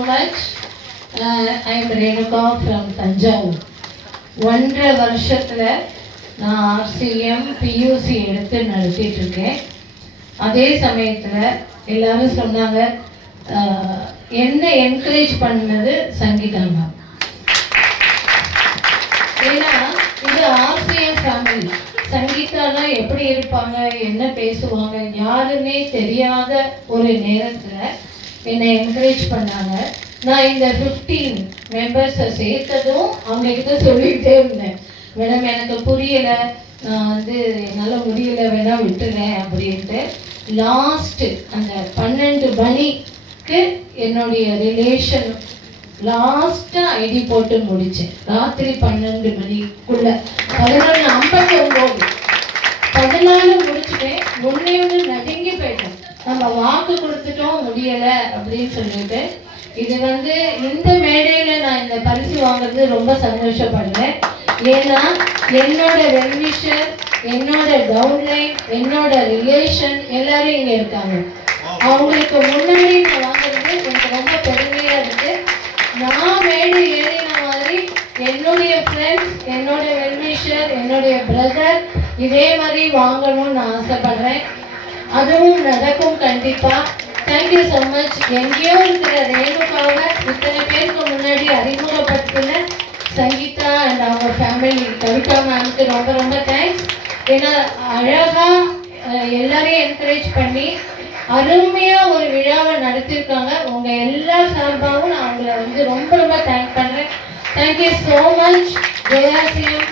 much. I am Renuka from Tanjavur. 1.5 வருஷத்துல நான் RCM PUC எடுத்து நடத்திட்டு இருக்கேன். அதே சமயத்துல எல்லாரும் சொன்னாங்க, என்ன என்கரேஜ் பண்ணது சங்கீதா மேம். ஏன்னா இது ஆர்சிஎம் ஃபேமிலி. சங்கீதானா எப்படி இருப்பாங்க, என்ன பேசுவாங்க, யாருன்னே தெரியாத ஒரு நேரத்துல என்னை என்கரேஜ் பண்ணாங்க. நான் இந்த 15 மெம்பர்ஸை சேர்த்ததும் அவங்ககிட்ட சொல்லிக்கிட்டே இருந்தேன், மேடம் எனக்கு புரியலை, நான் என்னால் முடியலை, வேணா விட்டுறேன் அப்படின்ட்டு. லாஸ்ட்டு அந்த 12 மணிக்கு என்னுடைய ரிலேஷன் லாஸ்ட்டாக ஐடி போட்டு முடித்தேன். ராத்திரி 12 மணிக்குள்ள 11:59 14 முடிச்சுட்டேன். முன்னேன்னு நடுங்கி போயிட்டேன். நம்ம வாக்கு கொடுத்துட்டோம், முடியலை அப்படின்னு சொல்லிட்டு. இது இந்த மேடையில் நான் இந்த பரிசு வாங்குறது ரொம்ப சந்தோஷப்படுறேன். ஏன்னா என்னோட வெல்விஷர், என்னோட டவுன்லைன், என்னோட ரிலேஷன் எல்லாரும் இங்கே இருக்காங்க. அவங்களுக்கு முன்னாடி நான் வாங்குறது எனக்கு ரொம்ப பெருமையாக இருக்கு. நான் மேடை ஏறின மாதிரி என்னுடைய ஃப்ரெண்ட்ஸ், என்னோட வெல்விஷர், என்னுடைய பிரதர் இதே மாதிரி வாங்கணும்னு நான் ஆசைப்படுறேன். அதுவும் நடக்கும் கண்டிப்பாக. Thank you so much. எங்கேயோ இருக்கிற ரேணுகாவை இத்தனை பேருக்கு முன்னாடி அறிமுகப்படுத்தின சங்கீதா அண்ட் அவங்க ஃபேமிலி கவிதா மேம்க்கு ரொம்ப ரொம்ப தேங்க்ஸ். ஏன்னா அழகாக எல்லாரையும் என்கரேஜ் பண்ணி அருமையாக ஒரு விழாவை நடத்தியிருக்காங்க. உங்கள் எல்லா சார்பாகவும் நான் அவங்கள ரொம்ப ரொம்ப தேங்க் பண்ணுறேன். Thank you so much. ஜெயாசியம்.